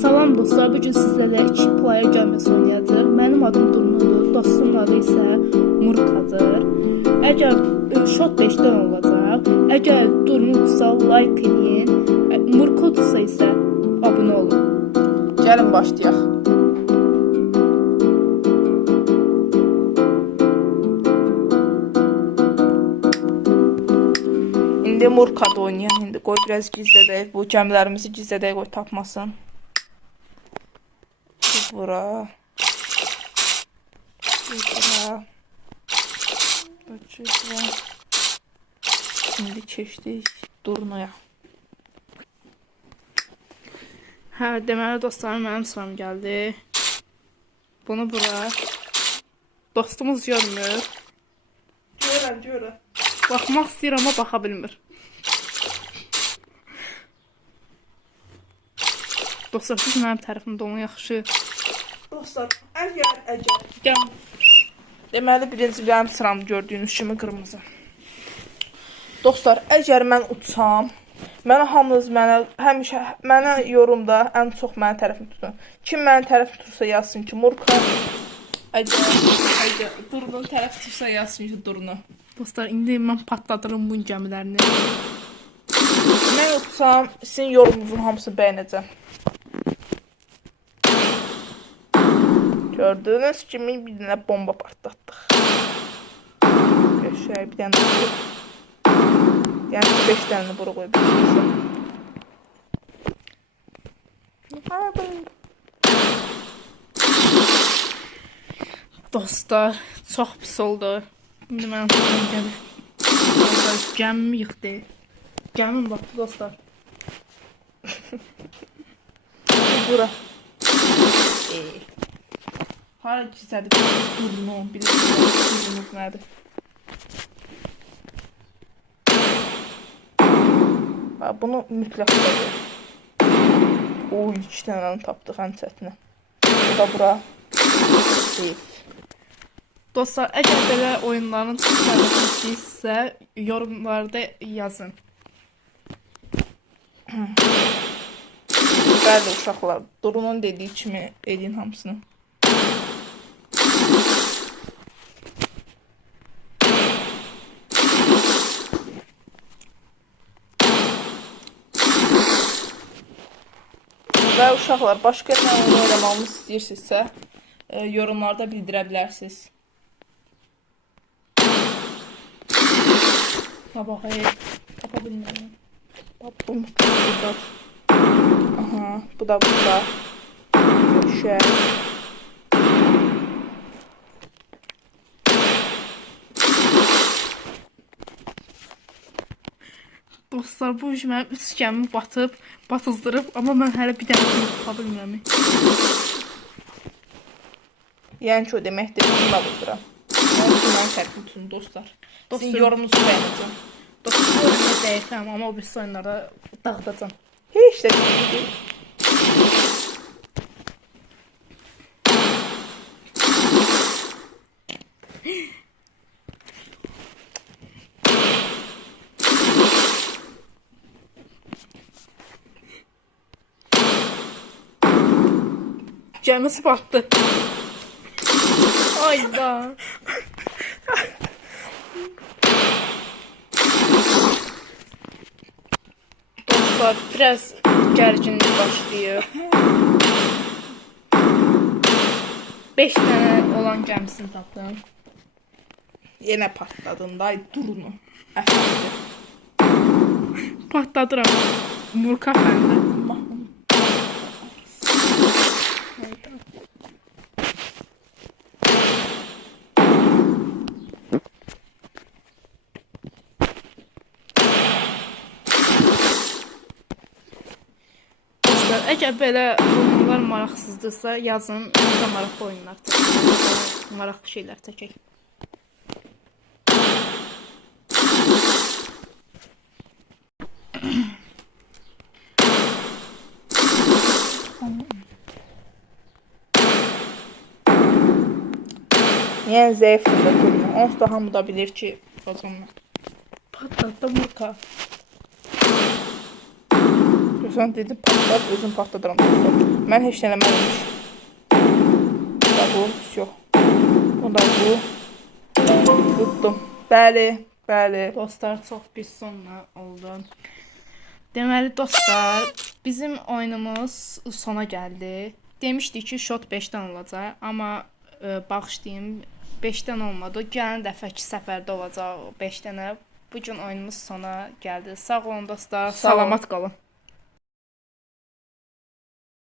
Salam dostlar, bugün sizlərlə 2 player gəlməsi oynayacaq. Mənim adım Durnudur, dostumun adı isə Murkadır. Əgər shot 5-dən olacaq, əgər Durnu tutsa like edin, Murka tutsa isə abunə olun. Gəlin başlayaq. İndi Murka'da oynayaq. İndi qoy biraz gizlədək. Bu gəmilərimizi gizlədək, qoy tapmasın. Bura. Bura. Bura. Şimdi keçdik Durnuya. Hə, deməli dostlarım, mənim sıram gəldi. Bunu bura. Dostumuz görmür. Görəm. Baxmaq istəyir, amma baxa bilmir. Dostlar, siz mənim tərəfimdə olun, yaxşı. Dostlar, əgər. Gəl. Deməli, birinci mənim sıram gördüyünüz kimi qırmızı. Dostlar, əgər mən uçsam, hamınız mənə yorumda ən çox mənim tərəfimi tutun. Kim mənim tərəfimi tutursa yazsın ki, Murka. Əgər Durunun tərəfi tutursa yazsın ki, Durunu. Dostlar, indi mən patladırım bu gəmilərini. Mən uçsam, sizin yorumunuzun hamısını bəyənəcəm. Gördüğünüz kimi bir dənə bomba partlatdıq. Şöyle bir dənə vurub. Yəni 5 dənə bura qoyub. Dostlar, çox pis oldu. İndi mənim sıram gəlir. Dostlar, gəmimi yıxdı. Gəmim batdı dostlar. Bura. Hara gizlədik Durunu, bilirsiniz Durunuz nədir? Bunu mütləq qoyuyor. O 2 dənəni tapdıq ən çətini. Bu da bura. Dostlar, əgər belə oyunların çıxarmasını istəyirsə, yorumlarda yazın. Bəli uşaqlar, Durunun dediyi kimi edin hamısını. Və uşaqlar, başqa nə oyun oynamamı istəyirsinizsə, yorumlarda bildirə bilərsiniz. Baxayım, tapa bilmirəm. Bu burada. Aha, bu da burada. Şöyle. Dostlar, bu iş mənim 3 gəmimi batızdırıb, amma mən hələ bir dənəsini tapa bilmirəm. Yəni ki, o deməkdir, kim alırdıram. Onun üçün mən tərəfim tutun, dostlar. Sizin yorumunuzu bəyənəcəm. Dostlar, bu oyunda dəyişəm, amma o birisi oyunlarda dağıdacam. Heç də deyil. Gəmisi batdı. Ayda. Dostlar, biraz gərginlik başlayır. 5 dənə olan gəmisini tapdım. Yenə partladın da, Durunu. Əfəndi. Patladıram. Murka əfəndi. Əgər belə oyunlar maraqsızdırsa, yazın, bizə maraqlı oyunlar çəkək, maraqlı şeylər çəkək. Yəni zəifdir Durunu. Onsuz da hamı da bilir ki, qazanlar. Patladı Murka. Sən dedin patlat, özüm patladıram. Mən heç nə eləmədim. Bu da bu, yox. O da bu. Tutdum. Bəli, bəli. Dostlar, çox pis sonla oldu. Deməli dostlar, bizim oyunumuz sona gəldi. Demişdik ki, shot 5-dən olacaq, amma bağışlayın, 5-dən olmadı. Gələn dəfəki səfərdə olacaq 5 dənə. Bu gün oyunumuz sona gəldi. Sağ olun dostlar, Sağ olun. salamat qalın.